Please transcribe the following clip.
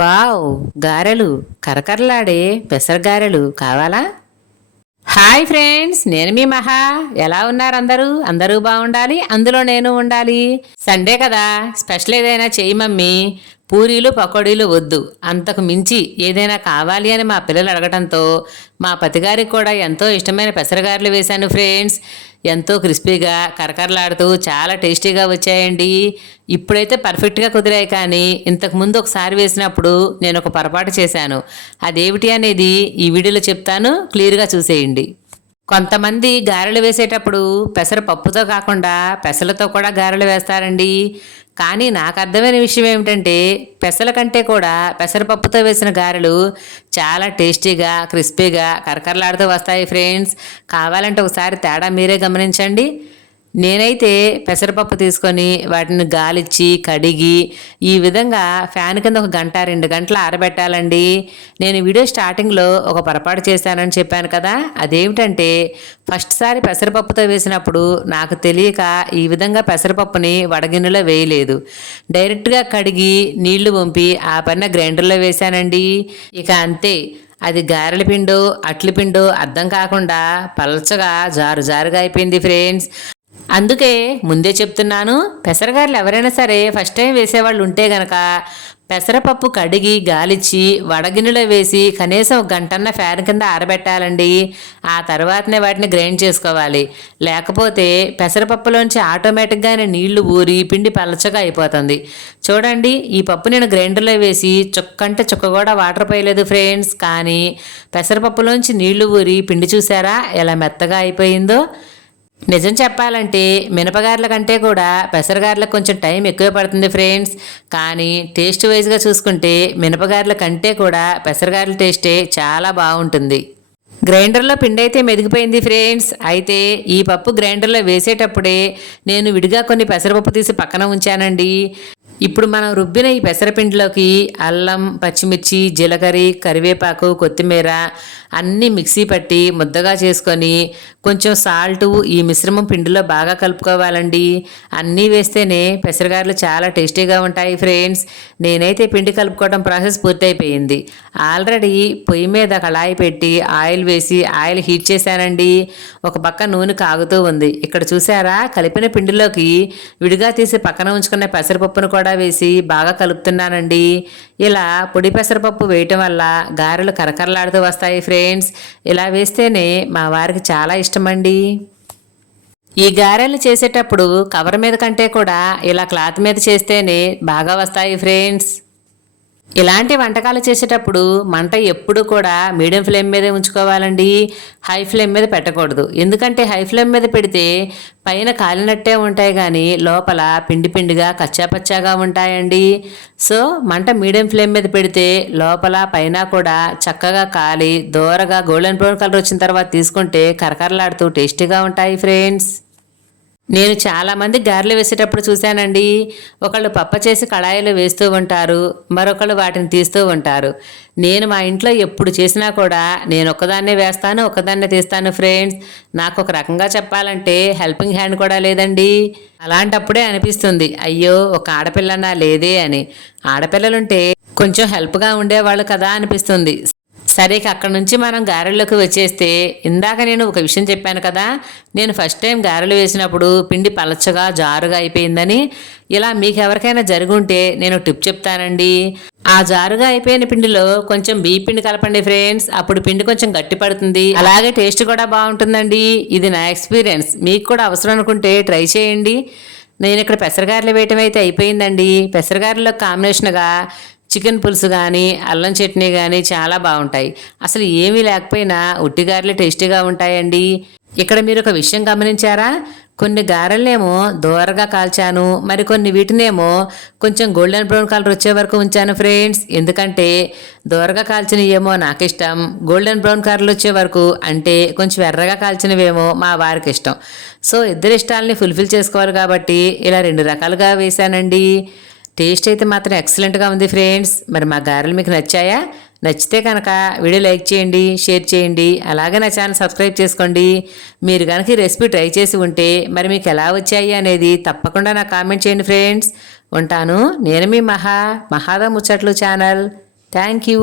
Wow! గారెలు, కరకరలాడే పెసరగారెలు కావాలా? హాయ్ ఫ్రెండ్స్, నేను మీ మహా. ఎలా ఉన్నారు అందరూ? అందరూ బాగుండాలి, అందులో నేను ఉండాలి. సండే కదా, స్పెషల్ ఏదైనా చెయ్యి మమ్మీ. పూరీలు పకోడీలు వద్దు, అంతకు మించి ఏదైనా కావాలి అని మా పిల్లలు అడగటంతో మా పతిగారికి కూడా ఎంతో ఇష్టమైన పెసరగారెలు వేశాను ఫ్రెండ్స్. ఎంతో క్రిస్పీగా కరకరలాడుతూ చాలా టేస్టీగా వచ్చాయండి. ఇప్పుడైతే పర్ఫెక్ట్గా కుదిరాయి, కానీ ఇంతకుముందు ఒకసారి వేసినప్పుడు నేను ఒక పొరపాటు చేశాను. అదేమిటి అనేది ఈ వీడియోలో చెప్తాను, క్లియర్గా చూసేయండి. కొంతమంది గారెలు వేసేటప్పుడు పెసరపప్పుతో కాకుండా పెసలతో కూడా గారెలు వేస్తారండి. కానీ నాకు అర్థమైన విషయం ఏమిటంటే, పెసల కంటే కూడా పెసరపప్పుతో వేసిన గారెలు చాలా టేస్టీగా క్రిస్పీగా కరకరలాడుతూ వస్తాయి ఫ్రెండ్స్. కావాలంటే ఒకసారి తేడా మీరే గమనించండి. నేనైతే పెసరపప్పు తీసుకొని వాటిని గాలిచ్చి కడిగి ఈ విధంగా ఫ్యాన్ కింద ఒక గంట 2 గంటలు ఆరబెట్టాలండి. నేను వీడియో స్టార్టింగ్లో ఒక పొరపాటు చేశానని చెప్పాను కదా, అదేమిటంటే ఫస్ట్ సారి పెసరపప్పుతో వేసినప్పుడు నాకు తెలియక ఈ విధంగా పెసరపప్పుని వడగిన్నెలో వేయలేదు. డైరెక్ట్గా కడిగి నీళ్లు వంపి ఆ పైన గ్రైండర్లో వేశానండి. ఇక అంతే, అది గారెల పిండో అట్ల పిండో అర్థం కాకుండా పలచగా జారుగా అయిపోయింది ఫ్రెండ్స్. అందుకే ముందే చెప్తున్నాను, పెసరగారెలు ఎవరైనా సరే ఫస్ట్ టైం వేసేవాళ్ళు ఉంటే గనక పెసరపప్పు కడిగి గాలిచ్చి వడగిన్నెలో వేసి కనీసం 1 గంటన్న ఫ్యాన్ కింద ఆరబెట్టాలండి. ఆ తర్వాతనే వాటిని గ్రైండ్ చేసుకోవాలి. లేకపోతే పెసరపప్పులోంచి ఆటోమేటిక్గానే నీళ్లు ఊరి పిండి పలచగా అయిపోతుంది. చూడండి, ఈ పప్పు నేను గ్రైండర్లో వేసి చుక్కంటే చుక్క కూడా వాటర్ పోయలేదు ఫ్రెండ్స్. కానీ పెసరపప్పులోంచి నీళ్లు ఊరి పిండి చూసారా ఎలా మెత్తగా అయిపోయిందో. నిజం చెప్పాలంటే మినపగారెల కంటే కూడా పెసరగారెలకు కొంచెం టైం ఎక్కువ పడుతుంది ఫ్రెండ్స్. కానీ టేస్ట్ వైజ్గా చూసుకుంటే మినపగారెల కంటే కూడా పెసరగారెల టేస్టే చాలా బాగుంటుంది. గ్రైండర్లో పిండి అయితే మెదిగిపోయింది ఫ్రెండ్స్. అయితే ఈ పప్పు గ్రైండర్లో వేసేటప్పుడే నేను విడిగా కొన్ని పెసరపప్పు తీసి పక్కన ఉంచానండి. ఇప్పుడు మనం రుబ్బిన ఈ పెసరపిండిలోకి అల్లం, పచ్చిమిర్చి, జీలకర్ర, కరివేపాకు, కొత్తిమీర అన్నీ మిక్సీ పట్టి ముద్దగా చేసుకొని కొంచెం సాల్టు ఈ మిశ్రమం పిండిలో బాగా కలుపుకోవాలండి. అన్నీ వేస్తేనే పెసరగారెలు చాలా టేస్టీగా ఉంటాయి ఫ్రెండ్స్. నేనైతే పిండి కలుపుకోవడం ప్రాసెస్ పూర్తయిపోయింది. ఆల్రెడీ పొయ్యి మీద కళాయి పెట్టి ఆయిల్ వేసి ఆయిల్ హీట్ చేశానండి. ఒక పక్క నూనె కాగుతూ ఉంది. ఇక్కడ చూసారా, కలిపిన పిండిలోకి విడిగా తీసి పక్కన ఉంచుకున్న పెసరపప్పును కూడా వేసి బాగా కలుపుతున్నానండి. ఇలా పొడి పెసరపప్పు వేయటం వల్ల గారెలు కరకరలాడుతూ వస్తాయి ఫ్రెండ్స్. ఇలా వేస్తేనే మా వారికి చాలా ఇష్టమండి. ఈ గారెలు చేసేటప్పుడు కవర్ మీద కంటే కూడా ఇలా క్లాత్ మీద చేస్తేనే బాగా వస్తాయి ఫ్రెండ్స్. ఇలాంటి వంటకాలు చేసేటప్పుడు మంట ఎప్పుడు కూడా మీడియం ఫ్లేమ్ మీదే ఉంచుకోవాలండి. హై ఫ్లేమ్ మీద పెట్టకూడదు. ఎందుకంటే హై ఫ్లేమ్ మీద పెడితే పైన కాలినట్టే ఉంటాయి, కానీ లోపల పిండి పిండిగా కచ్చాపచ్చాగా ఉంటాయండి. సో మంట మీడియం ఫ్లేమ్ మీద పెడితే లోపల పైన కూడా చక్కగా కాలి దోరగా గోల్డెన్ బ్రౌన్ కలర్ వచ్చిన తర్వాత తీసుకుంటే కరకరలాడుతూ టేస్టీగా ఉంటాయి ఫ్రెండ్స్. నేను చాలామంది గారెలు వేసేటప్పుడు చూశానండి. ఒకళ్ళు పప్ప చేసి కళాయిలో వేస్తూ ఉంటారు, మరొకళ్ళు వాటిని తీస్తూ ఉంటారు. నేను మా ఇంట్లో ఎప్పుడు చేసినా కూడా నేను ఒక్కదాన్నే వేస్తాను, ఒక్కదాన్నే తీస్తాను ఫ్రెండ్స్. నాకు ఒక రకంగా చెప్పాలంటే హెల్పింగ్ హ్యాండ్ కూడా లేదండి. అలాంటప్పుడే అనిపిస్తుంది, అయ్యో ఒక ఆడపిల్లనా లేదే అని. ఆడపిల్లలుంటే కొంచెం హెల్ప్గా ఉండేవాళ్ళు కదా అనిపిస్తుంది. సరే, అక్కడ నుంచి మనం గారెల్లోకి వచ్చేస్తే, ఇందాక నేను ఒక విషయం చెప్పాను కదా, నేను ఫస్ట్ టైం గారెలు వేసినప్పుడు పిండి పలచగా జారుగా అయిపోయిందని. ఇలా మీకు ఎవరికైనా జరుగుంటే నేను టిప్ చెప్తానండి. ఆ జారుగా అయిపోయిన పిండిలో కొంచెం బియ్య పిండి కలపండి ఫ్రెండ్స్. అప్పుడు పిండి కొంచెం గట్టి పడుతుంది, అలాగే టేస్ట్ కూడా బాగుంటుందండి. ఇది నా ఎక్స్పీరియన్స్. మీకు కూడా అవసరం అనుకుంటే ట్రై చేయండి. నేను ఇక్కడ పెసరగారెలు వేయటం అయితే అయిపోయిందండి. పెసరగారెలో కాంబినేషన్గా చికెన్ పులుసు కానీ అల్లం చట్నీ కానీ చాలా బాగుంటాయి. అసలు ఏమీ లేకపోయినా ఉట్టి గారెలు టేస్టీగా ఉంటాయండి. ఇక్కడ మీరు ఒక విషయం గమనించారా, కొన్ని గారెలనేమో దోరగా కాల్చాను, మరికొన్ని వీటినేమో కొంచెం గోల్డెన్ బ్రౌన్ కలర్ వచ్చే వరకు ఉంచాను ఫ్రెండ్స్. ఎందుకంటే దోరగా కాల్చినవి ఏమో నాకు ఇష్టం, గోల్డెన్ బ్రౌన్ కలర్లు వచ్చే వరకు అంటే కొంచెం ఎర్రగా కాల్చినవేమో మా వారికి ఇష్టం. సో ఇద్దరి ఇష్టాలని ఫుల్ఫిల్ చేసుకోవాలి కాబట్టి ఇలా 2 రకాలుగా వేశానండి. టేస్ట్ అయితే మాత్రం ఎక్సలెంట్గా ఉంది ఫ్రెండ్స్. మరి మా గారెలు మీకు నచ్చాయా? నచ్చితే కనుక వీడియో లైక్ చేయండి, షేర్ చేయండి, అలాగే నా ఛానల్ సబ్స్క్రైబ్ చేసుకోండి. మీరు కనుక ఈ రెసిపీ ట్రై చేసి ఉంటే మరి మీకు ఎలా వచ్చాయి అనేది తప్పకుండా నాకు కామెంట్ చేయండి ఫ్రెండ్స్. ఉంటాను. నేను మీ మహాద ముచ్చట్లు ఛానల్. Thank you.